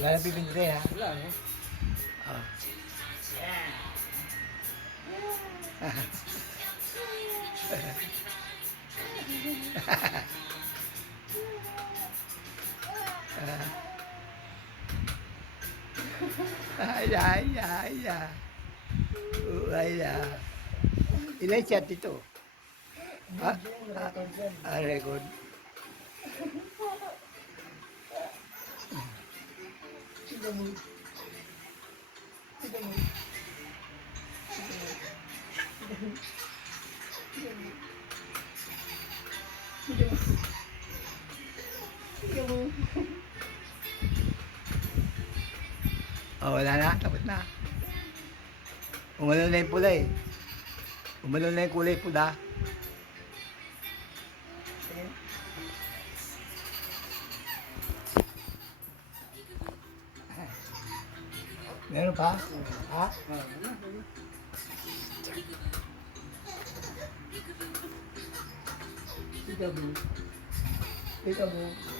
Wala na pipindutin ha. Wala no? Oh. Ay, ay, ay, ay. Ay, ay. Ilan chat ito? Ah, record. Oh, wala na. Tapos na. Umano na yung pula eh. Umano na yung kulay pula. Meron pa? Ha? Peekaboo. Ikaw mo.